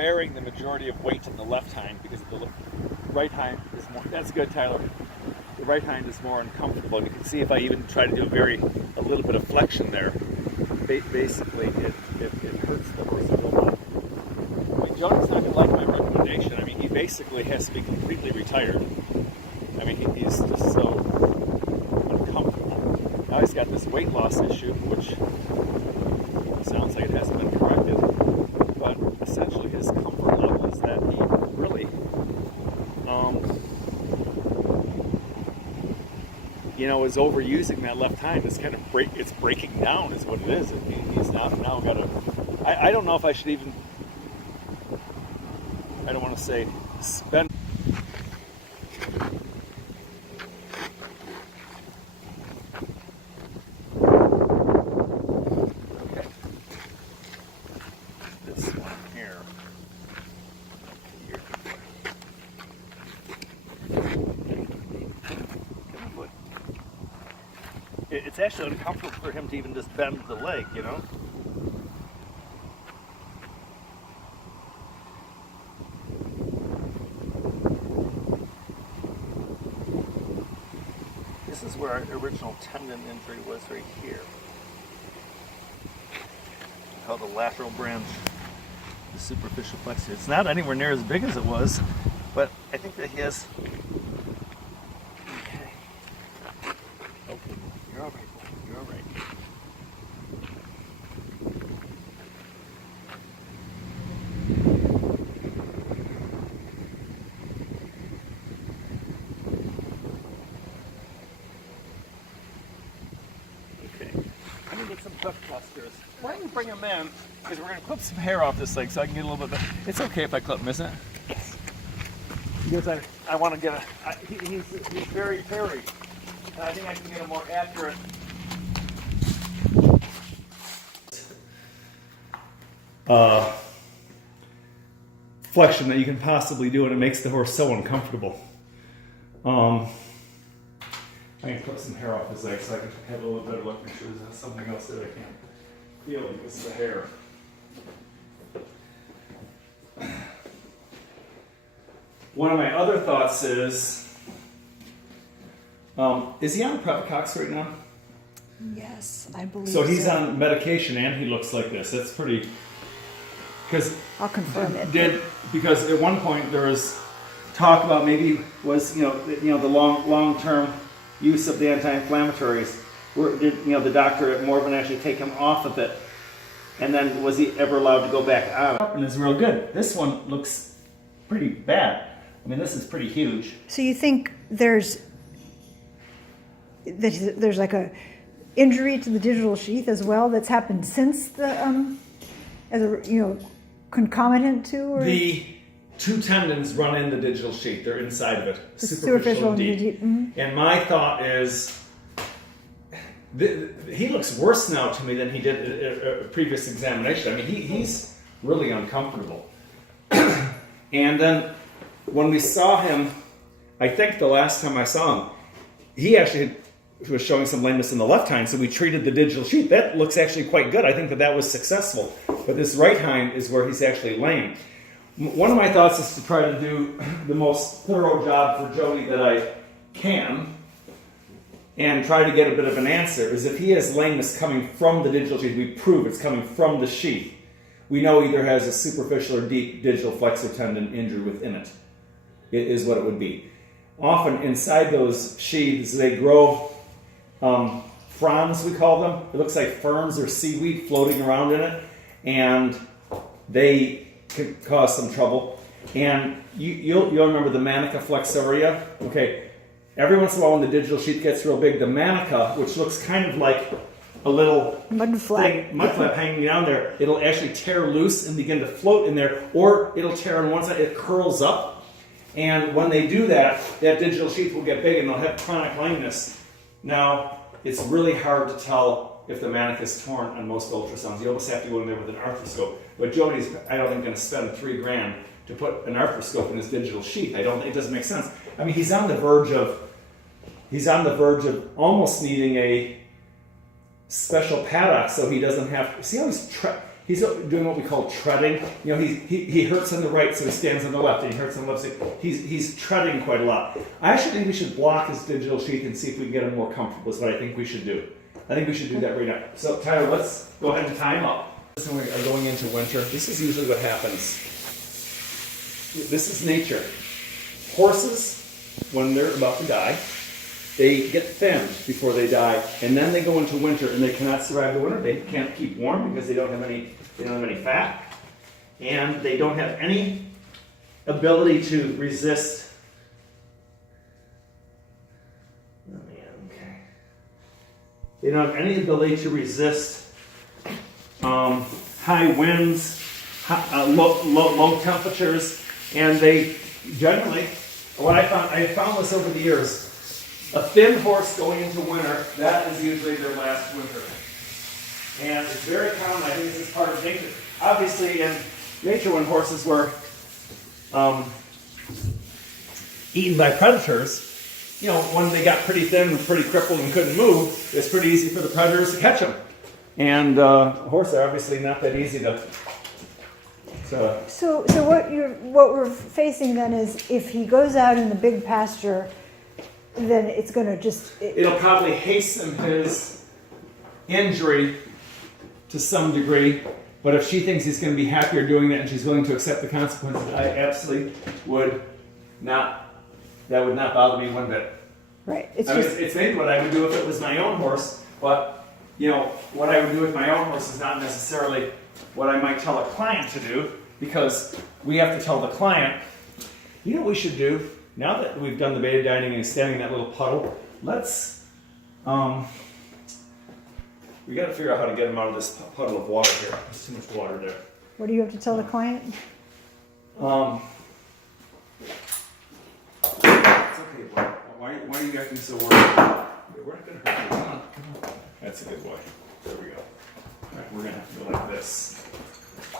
bearing the majority of weight in the left hind because the right hind is more. That's good, Tyler. The right hind is more uncomfortable. And you can see if I even try to do a little bit of flexion there, basically it hurts the horse a little bit. I mean, Johnny's not going to like my recommendation. I mean, he basically has to be completely retired. I mean, he's just so uncomfortable. Now he's got this weight loss issue, which sounds like it hasn't been corrected. But essentially his comfort level is that he really, is overusing that left hind. It's kind of it's breaking down is what it is. He's now got to, I don't know if I should even, I don't want to say spend. Okay. This one here. It's actually uncomfortable for him to even just bend the leg, This is where our original tendon injury was, right here. Called the lateral branch, the superficial flexor. It's not anywhere near as big as it was, but I think that he has. Okay, you're all right. You're all right. Some clip clusters. Why don't you bring him in? Because we're going to clip some hair off this leg so I can get a little bit better. It's okay if I clip him, isn't it? Yes. Because I want to get he's very hairy. And I think I can get a more accurate. Flexion that you can possibly do, and it makes the horse so uncomfortable. I can clip some hair off his leg so I can have a little better look, make sure there's something else that I can't feel because of the hair. One of my other thoughts is he on Previcox right now? Yes, I believe so. So he's on medication and he looks like this. That's pretty, because I'll confirm it. Because at one point there was talk about maybe was the long-term use of the anti-inflammatories. Did the doctor at Morven actually take him off of it? And then was he ever allowed to go back on it? And it's real good. This one looks pretty bad. I mean, this is pretty huge. So you think there's like a injury to the digital sheath as well that's happened since the as a concomitant to, or the two tendons run in the digital sheath. They're inside of it, the superficial and deep. Mm-hmm. And my thought is, he looks worse now to me than he did at a previous examination. I mean, he's really uncomfortable. And then when we saw him, I think the last time I saw him, he actually was showing some lameness in the left hind, so we treated the digital sheath. That looks actually quite good. I think that was successful. But this right hind is where he's actually lame. One of my thoughts is to try to do the most thorough job for Jody that I can and try to get a bit of an answer. Is if he has lameness coming from the digital sheath, we prove it's coming from the sheath. We know either has a superficial or deep digital flexor tendon injury within it. It is what it would be. Often inside those sheaths, they grow fronds, we call them. It looks like ferns or seaweed floating around in it, and they could cause some trouble. And you'll remember the manica flexuria. Okay, every once in a while when the digital sheath gets real big, the manica, which looks kind of like a little mud flap hanging down there, it'll actually tear loose and begin to float in there, or it'll tear on one side, it curls up. And when they do that, that digital sheath will get big and they'll have chronic lameness. Now, it's really hard to tell if the manica is torn on most ultrasounds. You almost have to go in there with an arthroscope. But Jody's, I don't think, going to spend $3,000 to put an arthroscope in his digital sheath. It doesn't make sense. I mean, he's on the verge of almost needing a special paddock so he doesn't have to. See how he's doing what we call treading. You know, he hurts on the right, so he stands on the left, and he hurts on the left, so he's treading quite a lot. I actually think we should block his digital sheath and see if we can get him more comfortable. Is what I think we should do. I think we should do that right now. So Tyler, let's go ahead and tie him up. So we are going into winter. This is usually what happens. This is nature. Horses, when they're about to die, they get thinned before they die, and then they go into winter, and they cannot survive the winter. They can't keep warm because they don't have any fat, and they don't have any ability to resist. Oh man, okay. They don't have any ability to resist high winds, low temperatures, and they generally. What I found this over the years. A thin horse going into winter, that is usually their last winter. And it's very common, I think this is part of nature. Obviously in nature when horses were eaten by predators, you know, when they got pretty thin and pretty crippled and couldn't move, it's pretty easy for the predators to catch them. And horses are obviously not that easy to... So what we're facing then is if he goes out in the big pasture, then it's going to just... It'll probably hasten his injury to some degree, but if she thinks he's going to be happier doing that and she's willing to accept the consequences, I absolutely would not, that would not bother me one bit. Right. It's maybe what I would do if it was my own horse, but, you know, what I would do with my own horse is not necessarily what I might tell a client to do, because we have to tell the client, you know what we should do? Now that we've done the beta dieting and he's standing in that little puddle, let's, we got to figure out how to get him out of this puddle of water here. There's too much water there. What do you have to tell the client? It's okay, boy. Why are you acting so worried? We're not going to hurt you. Come on. That's a good boy. There we go. All right, we're going to have to go like this.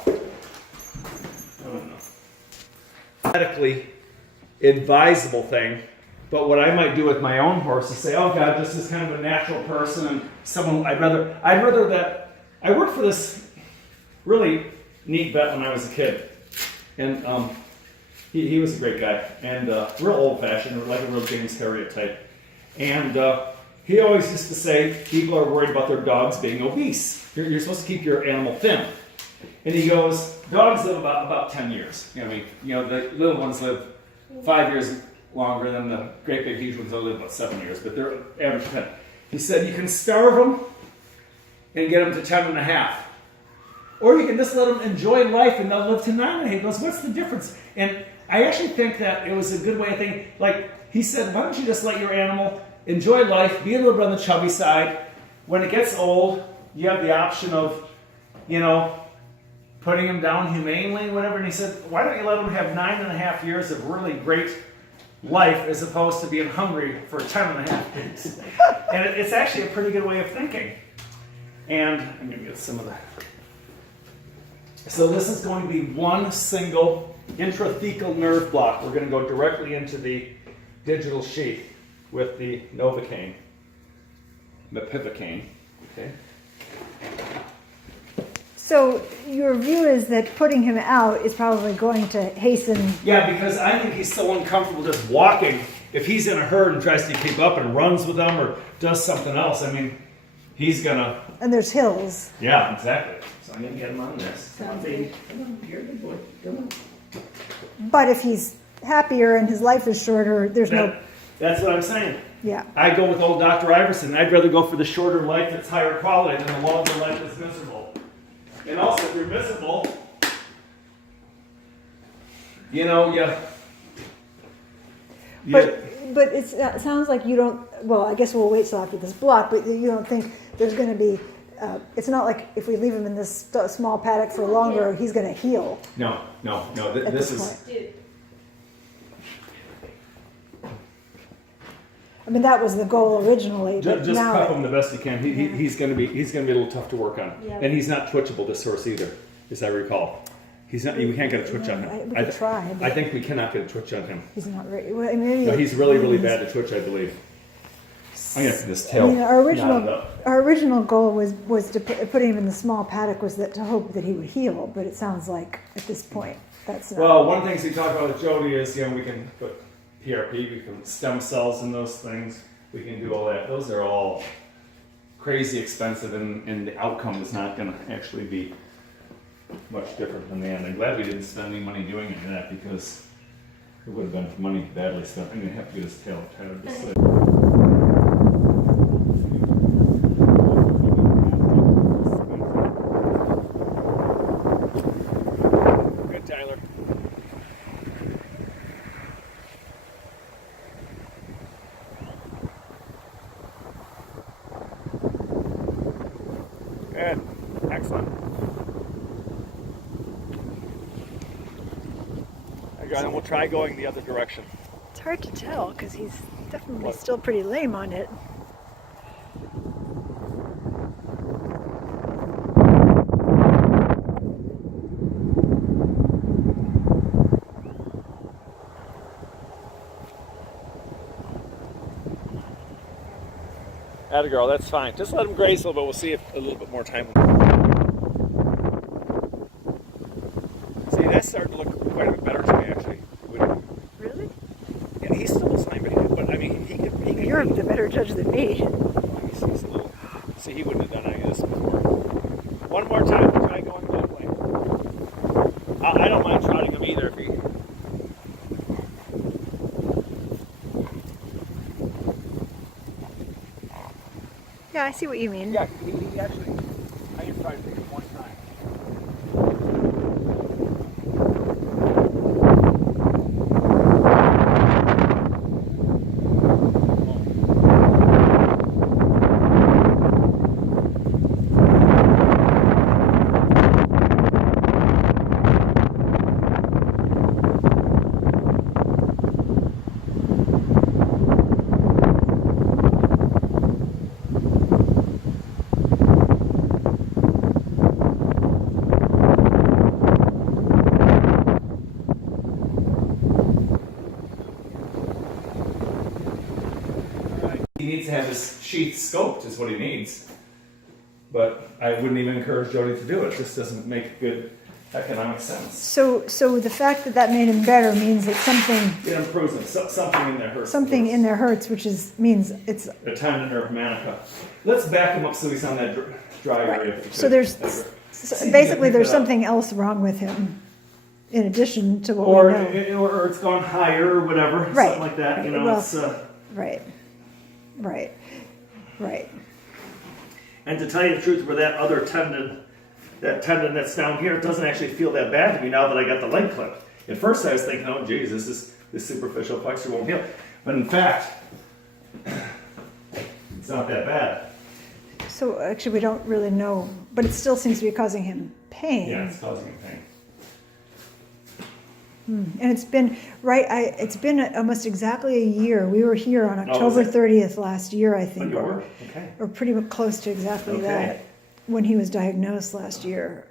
I don't know. Medically advisable thing, but what I might do with my own horse is say, oh God, this is kind of a natural person and someone I'd rather that I worked for this really neat vet when I was a kid, and he was a great guy and real old-fashioned, like a real James Herriot type, and he always used to say people are worried about their dogs being obese. You're supposed to keep your animal thin, and he goes, dogs live about 10 years. You know what I mean? You know, the little ones live 5 years longer than the great big huge ones. They'll live about 7 years, but they're average 10. He said you can starve them and get them to 10 and a half. Or you can just let them enjoy life and they'll live to 9 and a half. He goes, what's the difference? And I actually think that it was a good way of thinking. Like, he said, why don't you just let your animal enjoy life, be a little bit on the chubby side. When it gets old, you have the option of, you know, putting him down humanely, whatever. And he said, why don't you let him have 9.5 years of really great life as opposed to being hungry for 10.5 years? And it's actually a pretty good way of thinking. And I'm going to get some of that. So this is going to be one single intrathecal nerve block. We're going to go directly into the digital sheath with the Novocaine, Mepivacaine. Okay. So your view is that putting him out is probably going to hasten... Yeah, because I think he's so uncomfortable just walking. If he's in a herd and tries to keep up and runs with them or does something else, I mean, he's going to... And there's hills. Yeah, exactly. So I'm going to get him on this. Come on, baby. Come on, you're a good boy. Come on. But if he's happier and his life is shorter, there's no... That's what I'm saying. Yeah. I go with old Dr. Iverson. I'd rather go for the shorter life that's higher quality than the longer life that's miserable. And also, if you're miserable, you know, But it sounds like you don't... Well, I guess we'll wait till after this block, but you don't think there's going to be... it's not like if we leave him in this small paddock for longer, he's going to heal. No. This is... Point. I mean, that was the goal originally. But Just now cuff him the best you can. He's going to be a little tough to work on, and he's not twitchable. This horse either, as I recall. He's not. We can't get a twitch on him. We could try. I think we cannot get a twitch on him. He's not very. Well, maybe No, he's really bad at twitch, I believe. I'm gonna have this I tail. mean, our knotted up. original goal was to put him in the small paddock was that to hope that he would heal, but it sounds like at this point that's not. Well, one of the things we talked about with Jody is, we can put PRP, we can stem cells in those things, we can do all that. Those are all crazy expensive, and the outcome is not going to actually be much different than the end. I'm glad we didn't spend any money doing any of that, because it would have been money badly spent. I'm going to have to get his tail tied this way. Good, Tyler. Good. Excellent. There you go. And we'll try going the other direction. It's hard to tell because he's definitely still pretty lame on it. Atta girl, that's fine. Just let him graze a little bit. We'll see if a little bit more time. See, that's starting to look quite a bit better to me, actually. Really? Yeah, he still looks fine, but I mean, he could. You're the better judge than me. He's a little. See, he wouldn't have done any of this before. One more time, we'll try going that way. I don't mind trotting him either if he. Yeah, I see what you mean. Yeah, he actually. I can try to take it one time. He needs to have his sheath scoped is what he needs. But I wouldn't even encourage Jody to do it. It just doesn't make good economic sense. So the fact that made him better means that something It improves him. Something in there hurts. in there hurts, which means it's A tendon nerve manica. Let's back him up so he's on that dry area. if we so could. there's See, basically pick there's that up. something else wrong with him in addition to what we know. Or it's gone higher or whatever. Right. Something like that. Well, It's Right. and to tell you the truth, where that other tendon, that's down here, it doesn't actually feel that bad to me now that I got the leg clipped. At first I was thinking, oh geez, this superficial flexor won't heal. But in fact, it's not that bad. So actually, we don't really know, but it still seems to be causing him pain. Yeah, it's causing me pain. And it's been it's been almost exactly a year. We were here on Oh, October was it? 30th last year, I think, Oh, you were? Okay. or pretty much close to exactly Okay. that when he was diagnosed last year.